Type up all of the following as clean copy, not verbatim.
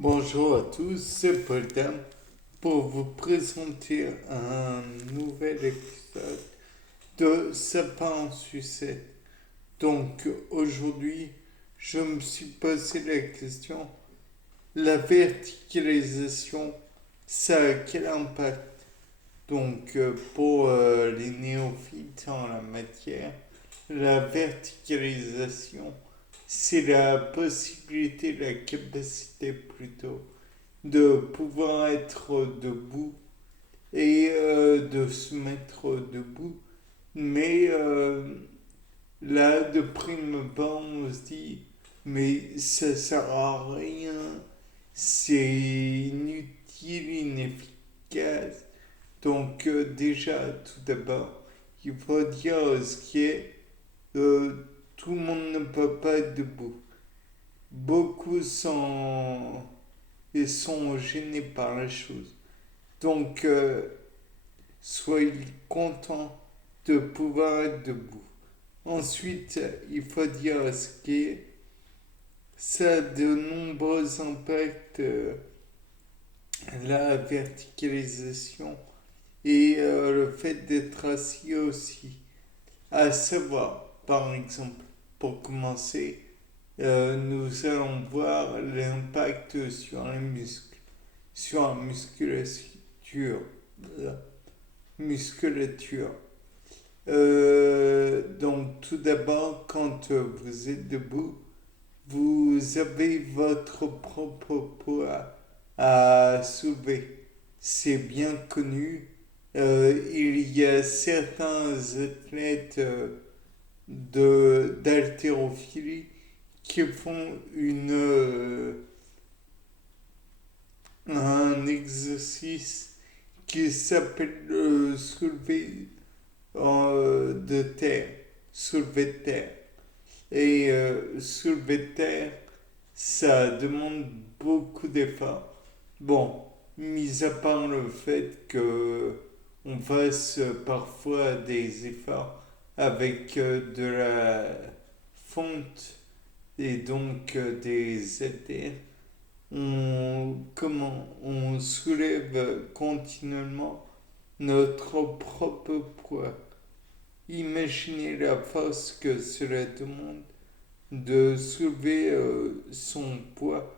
Bonjour à tous, c'est Paul Dam pour vous présenter un nouvel épisode de Sapin en sucette. Donc aujourd'hui, je me suis posé la question, la verticalisation, ça a quel impact? Donc pour les néophytes en la matière, la verticalisation, c'est la possibilité, la capacité plutôt de pouvoir être debout et de se mettre debout. Mais là, de prime abord, on se dit, mais ça sert à rien, c'est inutile, inefficace. Donc déjà, tout d'abord, il faut dire ce qui est, tout le monde ne peut pas être debout. Beaucoup sont, et sont gênés par la chose. Donc, soyez contents de pouvoir être debout. Ensuite, il faut dire ce qui est, ça a de nombreux impacts, la verticalisation et le fait d'être assis aussi. À savoir, par exemple, pour commencer, nous allons voir l'impact sur les muscles, sur la musculature. Donc tout d'abord, quand vous êtes debout, vous avez votre propre poids à soulever. C'est bien connu. Il y a certains athlètes d'haltérophilie qui font un exercice qui s'appelle le de terre, soulevé de terre. Et soulevé de terre, ça demande beaucoup d'efforts. Bon, mis à part le fait que on fasse parfois des efforts avec de la fonte et donc des haltères, on soulève continuellement notre propre poids. Imaginez la force que cela demande de soulever son poids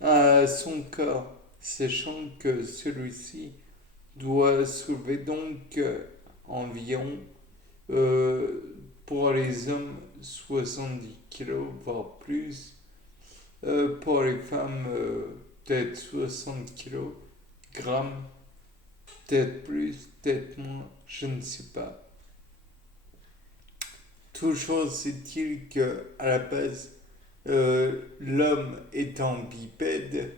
à son corps, sachant que celui-ci doit soulever donc environ, euh, pour les hommes, 70 kilos, voire plus. Pour les femmes, peut-être 60 kilos, grammes, peut-être plus, peut-être moins, je ne sais pas. Toujours est-il que à la base, l'homme étant bipède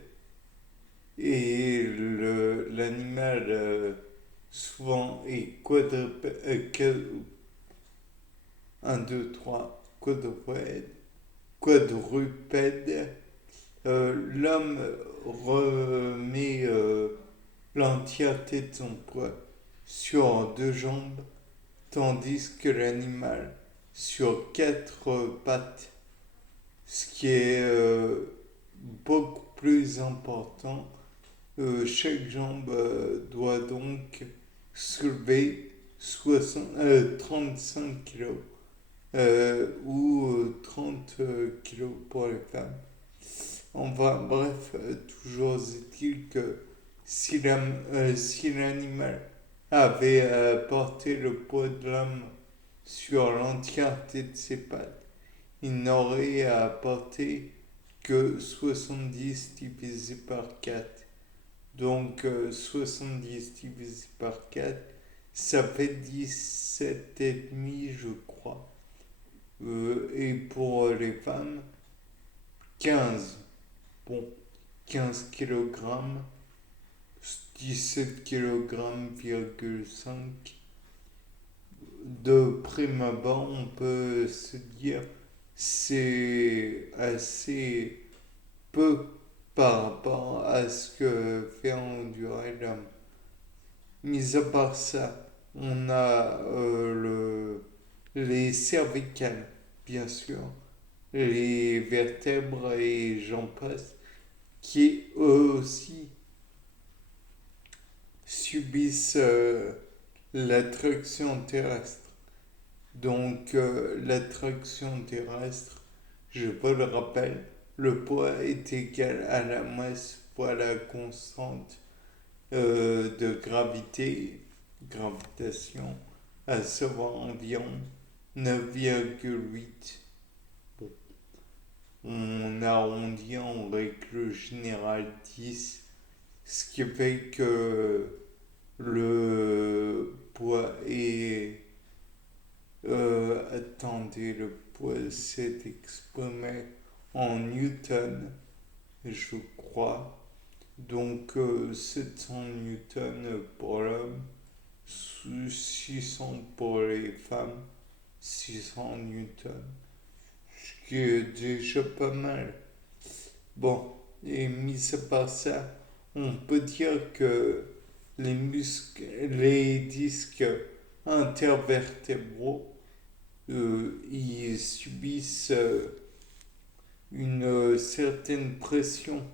et l'animal souvent est quadrupède, 1, 2, 3, quadrupède, l'homme remet l'entièreté de son poids sur deux jambes, tandis que l'animal sur quatre pattes, ce qui est beaucoup plus important. Chaque jambe doit donc soulever 35 kilos ou 30 kilos pour les femmes. Enfin bref, toujours est-il que si l'animal avait porté le poids de l'homme sur l'entièreté de ses pattes, il n'aurait à porter que 70 divisé par 4. Donc 70 divisé par 4, ça fait 17,5 je crois. Et pour les femmes, 15. Bon, 15 kg, 17 kg,5. De prime abord, on peut se dire c'est assez peu par rapport à ce que fait endurer l'homme. Mis à part ça, on a les cervicales, bien sûr, les vertèbres et j'en passe, qui eux aussi subissent l'attraction terrestre. Donc l'attraction terrestre, je vous le rappelle, le poids est égal à la masse fois la constante de gravitation, à savoir environ 9,8. Bon, on arrondit en règle générale 10, ce qui fait que le poids est... attendez, le poids s'est exprimé en newton, je crois. Donc 700 newtons pour l'homme, 600 pour les femmes, 600 newtons, ce qui est déjà pas mal. Bon, et mis à part ça, on peut dire que les disques intervertébraux, ils subissent une certaine pression,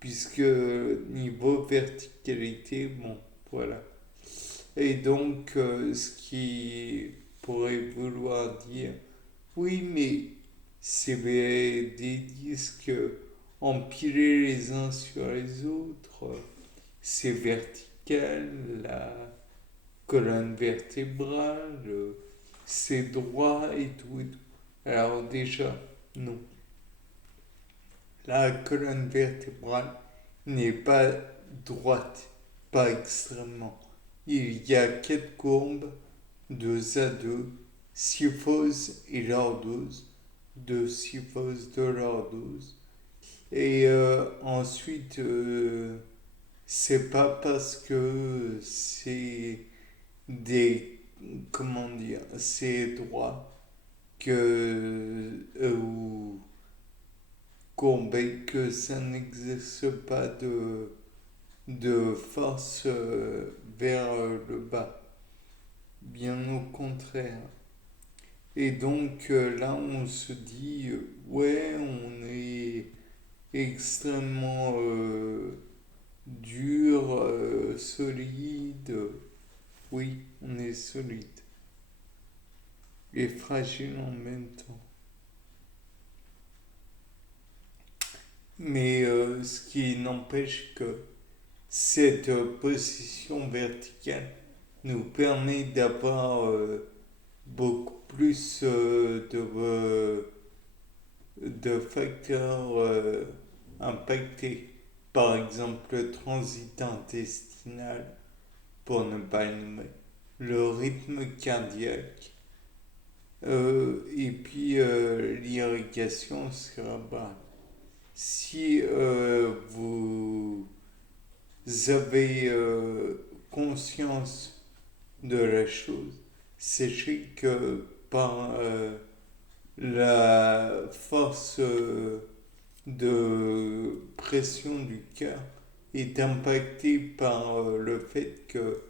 puisque niveau verticalité, bon, voilà. Et donc, ce qui pourrait vouloir dire, oui, mais c'est des disques empilés les uns sur les autres, c'est vertical, la colonne vertébrale, c'est droit et tout et tout. Alors déjà, non. La colonne vertébrale n'est pas droite, pas extrêmement. Il y a 4 courbes, 2 à 2, syphose et lordose, 2 syphoses de lordose. Et ensuite, c'est pas parce que c'est des, comment dire, c'est droit que, ou courbé, que ça n'exerce pas de force vers le bas. Bien au contraire. Et donc là, on se dit, ouais, on est extrêmement dur, solide. Oui, on est solide. Et fragile en même temps. Mais ce qui n'empêche que cette position verticale nous permet d'avoir beaucoup plus de facteurs impactés. Par exemple, le transit intestinal, pour ne pas le nommer, le rythme cardiaque, et puis l'irrigation cérébrale. Si vous avez conscience de la chose, sachez que par la force de pression du cœur est impactée par le fait que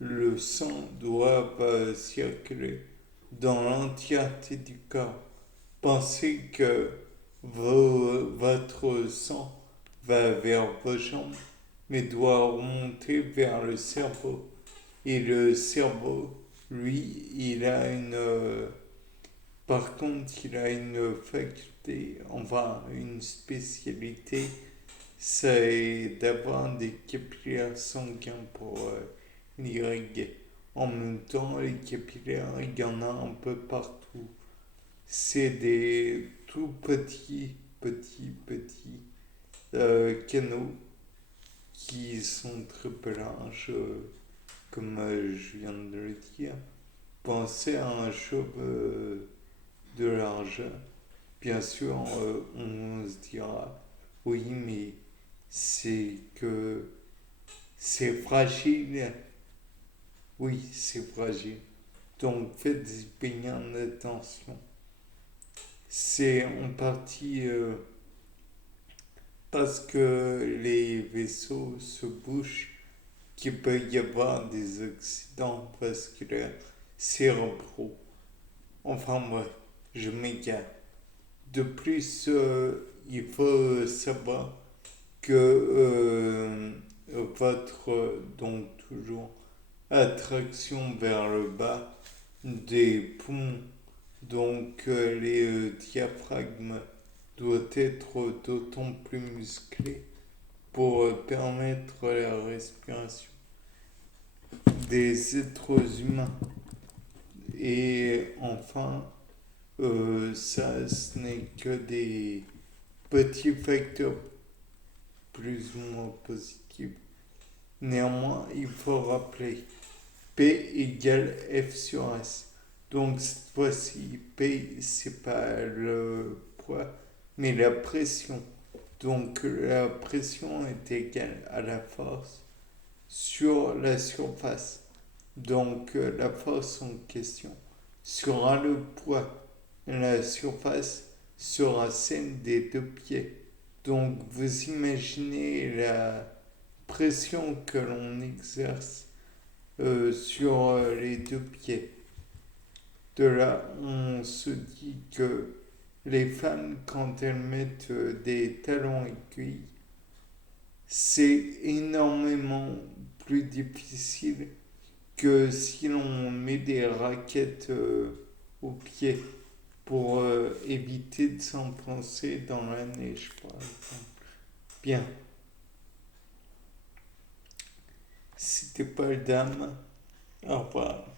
le sang doit circuler dans l'entièreté du corps. Pensez que votre sang va vers vos jambes, mais doit remonter vers le cerveau. Et le cerveau, lui, il a une... par contre, il a une faculté, enfin une spécialité, c'est d'avoir des capillaires sanguins pour l'irriguer. En même temps, les capillaires, il y en a un peu partout. C'est des tout petits canaux qui sont très peu larges, comme je viens de le dire. Pensez à un cheveu de largeur. Bien sûr, on se dira, oui, mais c'est que c'est fragile. Oui, c'est fragile. Donc faites-y bien attention. C'est en partie parce que les vaisseaux se bouchent qu'il peut y avoir des accidents vasculaires cérébraux. Enfin bref, je m'égare. De plus, il faut savoir que votre, donc toujours, attraction vers le bas des poumons, donc les diaphragmes doivent être d'autant plus musclés pour permettre la respiration des êtres humains. Et enfin, ça, ce n'est que des petits facteurs plus ou moins positifs. Néanmoins, il faut rappeler P égale F sur S. Donc cette fois-ci, P, c'est pas le poids, mais la pression. Donc la pression est égale à la force sur la surface. Donc la force en question sera le poids. La surface sera celle des deux pieds. Donc vous imaginez la pression que l'on exerce sur les deux pieds. De là, on se dit que les femmes, quand elles mettent des talons aiguilles, c'est énormément plus difficile que si l'on met des raquettes aux pieds pour éviter de s'enfoncer dans la neige, par exemple. Bien, c'était pas le dame. Au revoir.